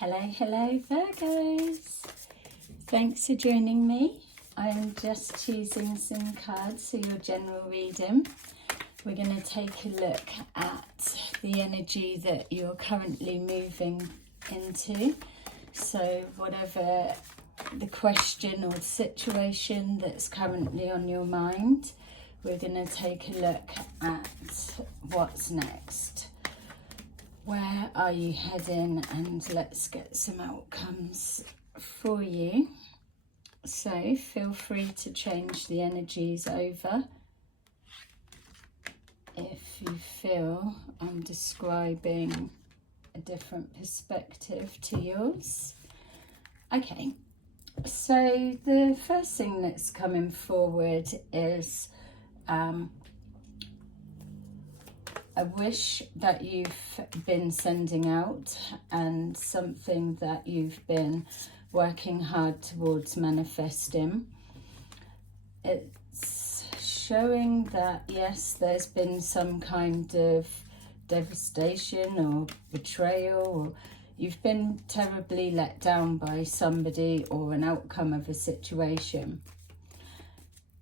Hello Virgos. Thanks for joining me. I'm just choosing some cards for your general reading. We're going to take a look at the energy that you're currently moving into. So whatever the question or the situation that's currently on your mind, we're going to take a look at what's next. Where are you heading? And let's get some outcomes for you. So feel free to change the energies over if you feel I'm describing a different perspective to yours. Okay, so the first thing that's coming forward is a wish that you've been sending out and something that you've been working hard towards manifesting. It's showing that, yes, there's been some kind of devastation or betrayal, or you've been terribly let down by somebody or an outcome of a situation.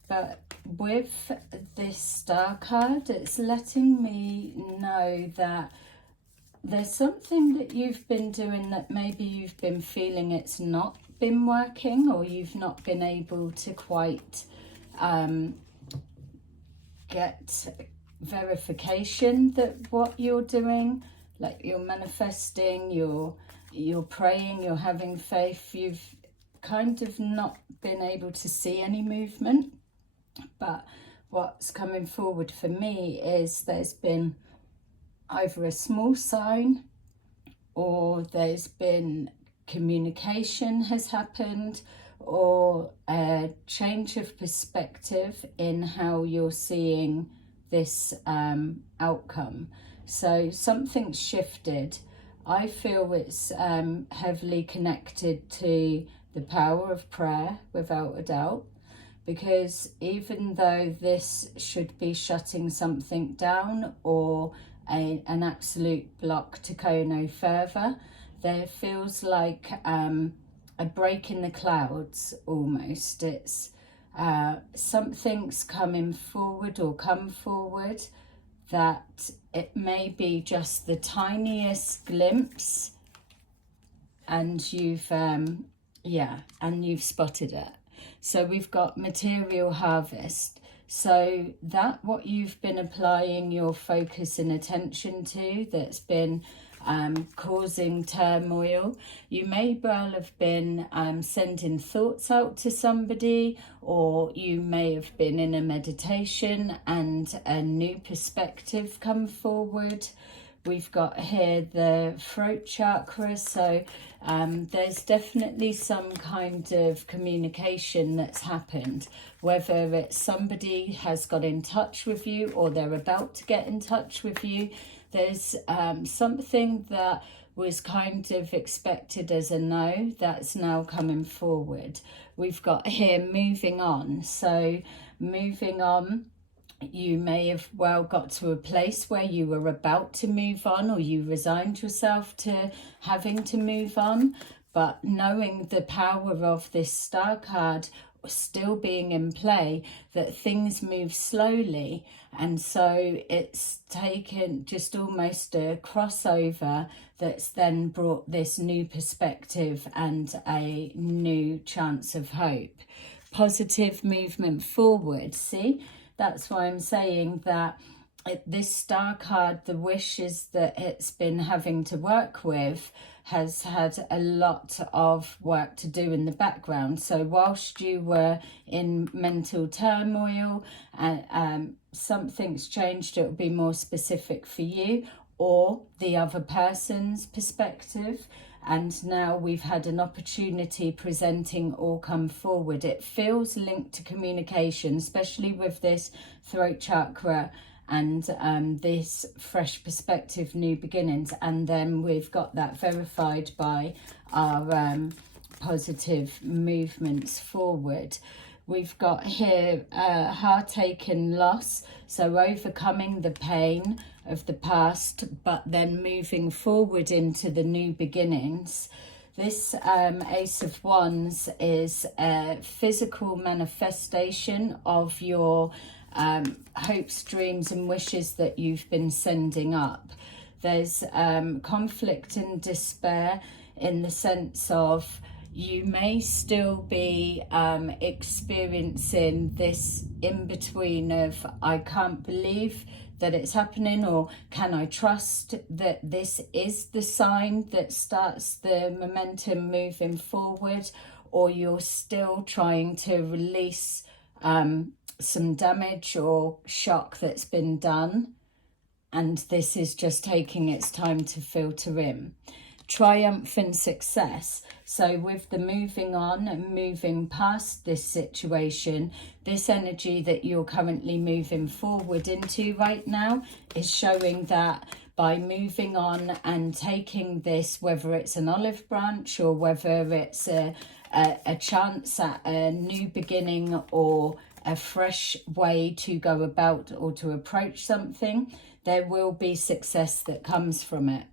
But with this star card, it's letting me know that there's something that you've been doing that maybe you've been feeling it's not been working, or you've not been able to quite get verification that what you're doing, like you're manifesting, you're praying, you're having faith, you've kind of not been able to see any movement. But what's coming forward for me is there's been either a small sign, or there's been communication has happened, or a change of perspective in how you're seeing this outcome. So something's shifted. I feel it's heavily connected to the power of prayer, without a doubt. Because even though this should be shutting something down or an absolute block to go no further, there feels like a break in the clouds almost. It's something's coming forward or come forward that it may be just the tiniest glimpse, and you've spotted it. So we've got material harvest. So that what you've been applying your focus and attention to, that's been causing turmoil. You may well have been sending thoughts out to somebody, or you may have been in a meditation and a new perspective come forward. We've got here the throat chakra, so there's definitely some kind of communication that's happened, whether it's somebody has got in touch with you or they're about to get in touch with you. There's something that was kind of expected as a no that's now coming forward. We've got here moving on. So moving on, you may have well got to a place where you were about to move on, or you resigned yourself to having to move on, but knowing the power of this star card still being in play, that things move slowly, and so it's taken just almost a crossover that's then brought this new perspective and a new chance of hope, positive movement forward. See, that's why I'm saying that this star card, the wishes that it's been having to work with, has had a lot of work to do in the background. So whilst you were in mental turmoil and something's changed, it will be more specific for you or the other person's perspective. And now we've had an opportunity presenting or come forward. It feels linked to communication, especially with this throat chakra and this fresh perspective, new beginnings. And then we've got that verified by our positive movements forward. We've got here heartache and loss, so overcoming the pain of the past, but then moving forward into the new beginnings. This Ace of Wands is a physical manifestation of your hopes, dreams and wishes that you've been sending up. There's conflict and despair in the sense of you may still be experiencing this in-between of I can't believe that it's happening, or can I trust that this is the sign that starts the momentum moving forward, or you're still trying to release some damage or shock that's been done, and this is just taking its time to filter in. Triumph and success. So with the moving on and moving past this situation, this energy that you're currently moving forward into right now is showing that by moving on and taking this, whether it's an olive branch or whether it's a chance at a new beginning or a fresh way to go about or to approach something, there will be success that comes from it.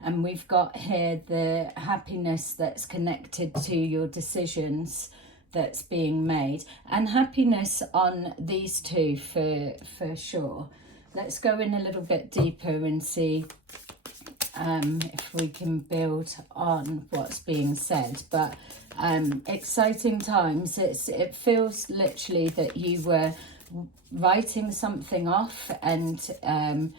And we've got here the happiness that's connected to your decisions that's being made. And happiness on these two for sure. Let's go in a little bit deeper and see if we can build on what's being said. But exciting times. It feels literally that you were writing something off and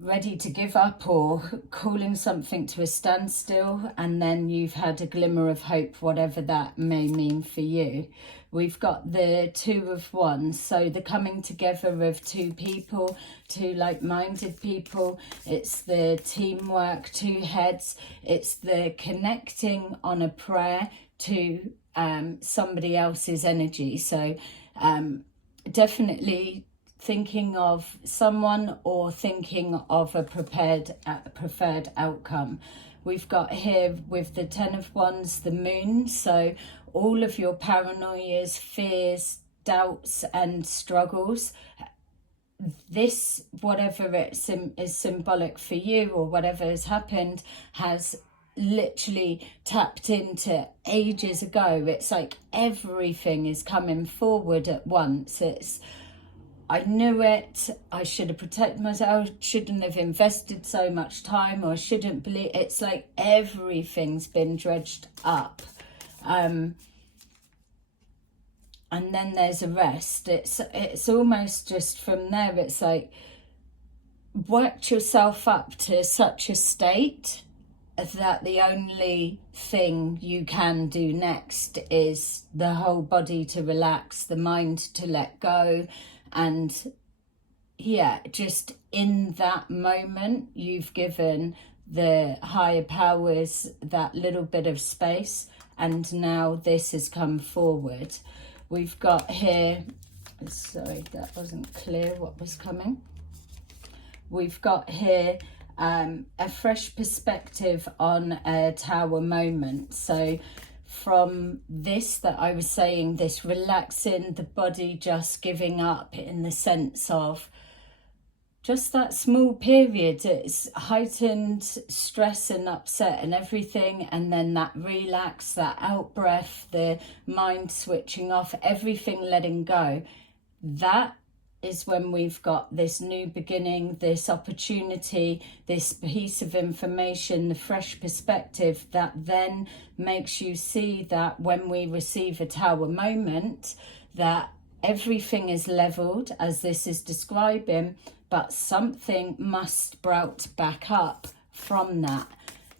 ready to give up or calling something to a standstill, and then you've had a glimmer of hope, whatever that may mean for you. We've got the Two of Wands, so the coming together of two people, two like-minded people. It's the teamwork, two heads. It's the connecting on a prayer to somebody else's energy. So definitely thinking of someone or thinking of a preferred outcome. We've got here with the Ten of Wands, the Moon. So all of your paranoias, fears, doubts and struggles, this, whatever it is symbolic for you or whatever has happened, has literally tapped into ages ago. It's like everything is coming forward at once. It's, I knew it, I should have protected myself, shouldn't have invested so much time, or shouldn't believe. It's like everything's been dredged up. And then there's a rest. It's almost just from there, it's like worked yourself up to such a state that the only thing you can do next is the whole body to relax, the mind to let go. And yeah, just in that moment, you've given the higher powers that little bit of space, and now this has come forward. We've got here, sorry, that wasn't clear what was coming. We've got here a fresh perspective on a tower moment. So from this that I was saying, this relaxing, the body just giving up in the sense of just that small period, it's heightened stress and upset and everything, and then that relax, that out breath, the mind switching off, everything letting go. That is when we've got this new beginning, this opportunity, this piece of information, the fresh perspective that then makes you see that when we receive a tower moment, that everything is leveled as this is describing, but something must sprout back up from that.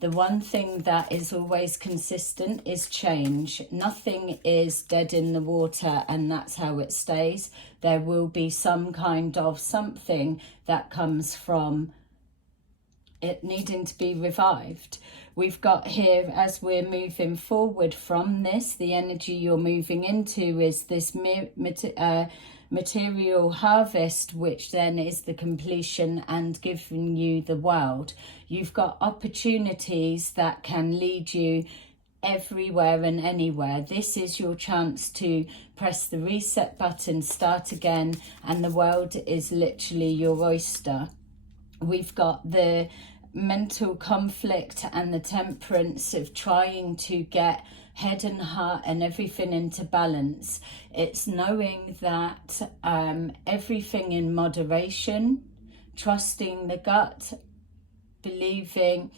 The one thing that is always consistent is change. Nothing is dead in the water and that's how it stays. There will be some kind of something that comes from it needing to be revived. We've got here, as we're moving forward from this, the energy you're moving into is this material harvest, which then is the completion and giving you the world. You've got opportunities that can lead you everywhere and anywhere. This is your chance to press the reset button, start again, and the world is literally your oyster. We've got the mental conflict and the temperance of trying to get head and heart and everything into balance. It's knowing that everything in moderation, trusting the gut, believing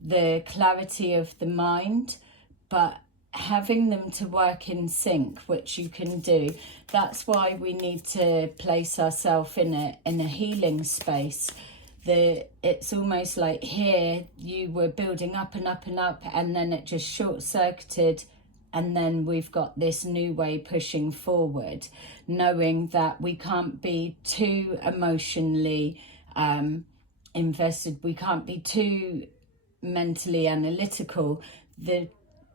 the clarity of the mind, but having them to work in sync, which you can do. That's why we need to place ourselves in a healing space. It's almost like here you were building up and up and up, and then it just short-circuited, and then we've got this new way pushing forward, knowing that we can't be too emotionally invested, we can't be too mentally analytical.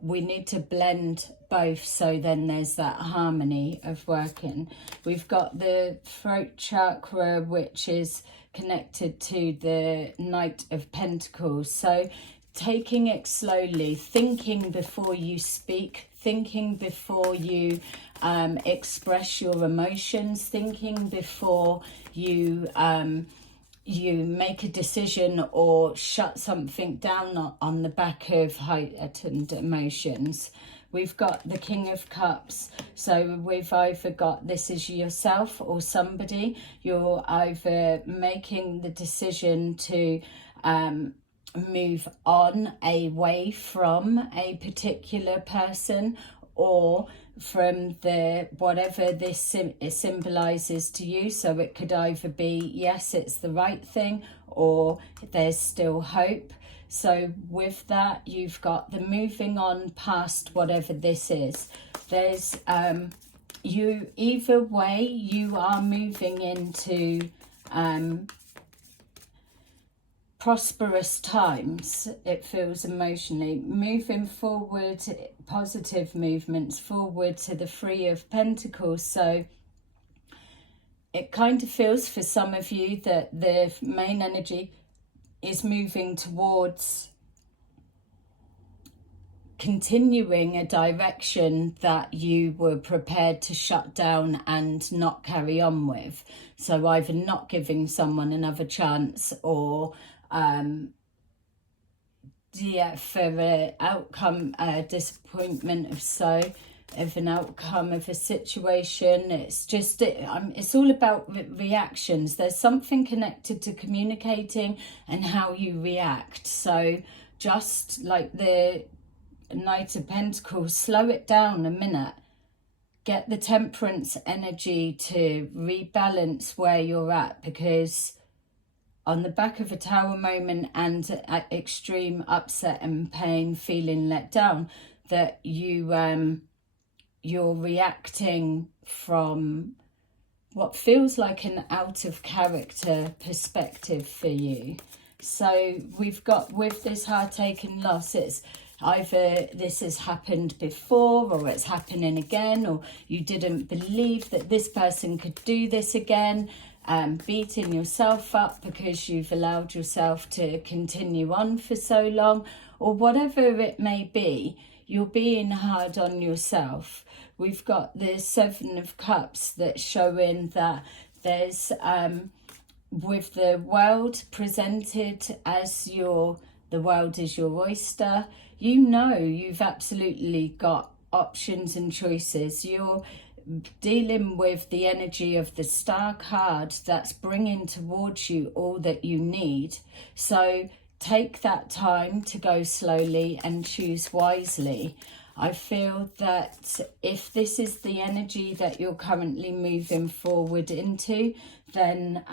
We need to blend both, so then there's that harmony of working. We've got the throat chakra, which is connected to the Knight of Pentacles. So taking it slowly, thinking before you speak, thinking before you express your emotions, thinking before you make a decision or shut something down on the back of heightened emotions. We've got the King of Cups. So we've either got, this is yourself or somebody. You're either making the decision to move on away from a particular person, or from the whatever this symbolizes to you. So it could either be, yes, it's the right thing, or there's still hope. So with that, you've got the moving on past whatever this is. There's you, either way, you are moving into prosperous times. It feels emotionally moving forward, positive movements forward to the Three of Pentacles. So it kind of feels for some of you that the main energy is moving towards continuing a direction that you were prepared to shut down and not carry on with. So either not giving someone another chance, or for an outcome, disappointment of an outcome of a situation. It's just, it's all about reactions. There's something connected to communicating and how you react. So just like the Knight of Pentacles, slow it down a minute. Get the temperance energy to rebalance where you're at, because on the back of a Tower moment and extreme upset and pain, feeling let down, that you're reacting from what feels like an out of character perspective for you. So we've got, with this heartache and loss, it's either this has happened before, or it's happening again, or you didn't believe that this person could do this again, beating yourself up because you've allowed yourself to continue on for so long, or whatever it may be. You're being hard on yourself. We've got the Seven of Cups that's showing that there's, with the world presented as the world is your oyster, you know you've absolutely got options and choices. You're dealing with the energy of the Star card that's bringing towards you all that you need. So take that time to go slowly and choose wisely. I feel that if this is the energy that you're currently moving forward into, then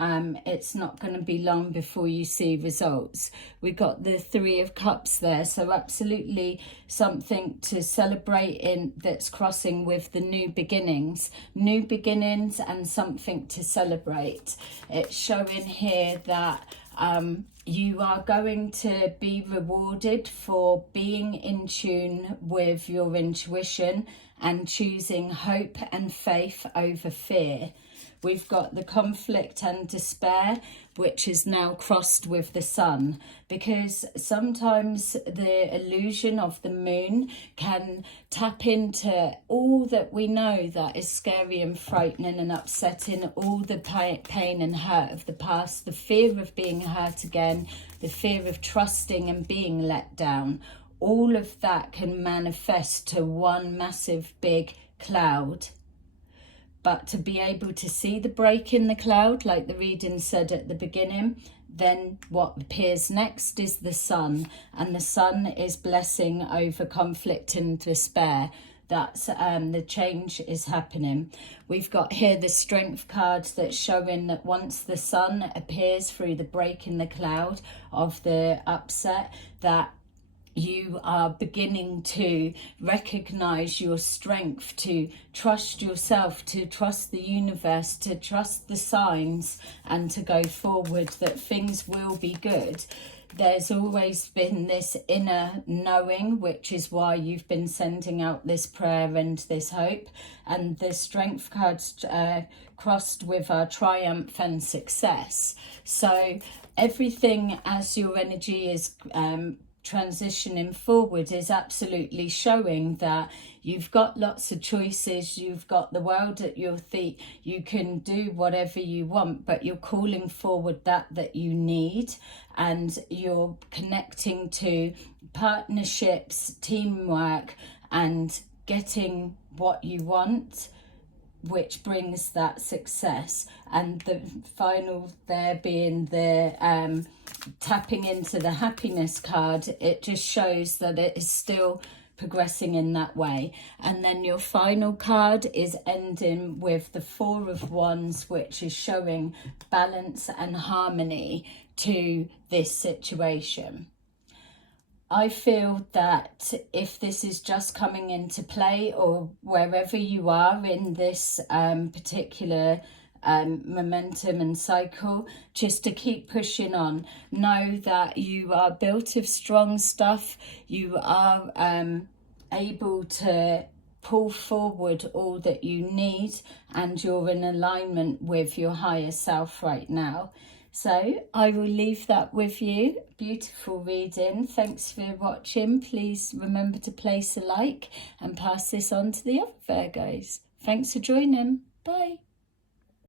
it's not going to be long before you see results. We got the Three of Cups there, so absolutely something to celebrate in, that's crossing with the new beginnings and something to celebrate. It's showing here that you are going to be rewarded for being in tune with your intuition and choosing hope and faith over fear. we've got the conflict and despair, which is now crossed with the sun, because sometimes the illusion of the moon can tap into all that we know that is scary and frightening and upsetting, all the pain and hurt of the past, the fear of being hurt again, the fear of trusting and being let down. All of that can manifest to one massive big cloud. But to be able to see the break in the cloud, like the reading said at the beginning, then what appears next is the sun. And the sun is blessing over conflict and despair. That's the change is happening. We've got here the strength card that's showing that once the sun appears through the break in the cloud of the upset, that you are beginning to recognize your strength, to trust yourself, to trust the universe, to trust the signs, and to go forward, that things will be good. There's always been this inner knowing, which is why you've been sending out this prayer and this hope. And the strength cards crossed with our triumph and success. So everything, as your energy is transitioning forward, is absolutely showing that you've got lots of choices, you've got the world at your feet, you can do whatever you want, but you're calling forward that you need, and you're connecting to partnerships, teamwork, and getting what you want, which brings that success. And the final there being the tapping into the happiness card, it just shows that it is still progressing in that way. And then your final card is ending with the Four of Wands, which is showing balance and harmony to this situation. I feel that if this is just coming into play, or wherever you are in this particular momentum and cycle, just to keep pushing on. Know that you are built of strong stuff. You are able to pull forward all that you need, and you're in alignment with your higher self right now. So I will leave that with you. Beautiful reading. Thanks for watching. Please remember to place a like and pass this on to the other Virgos. Thanks for joining. Bye.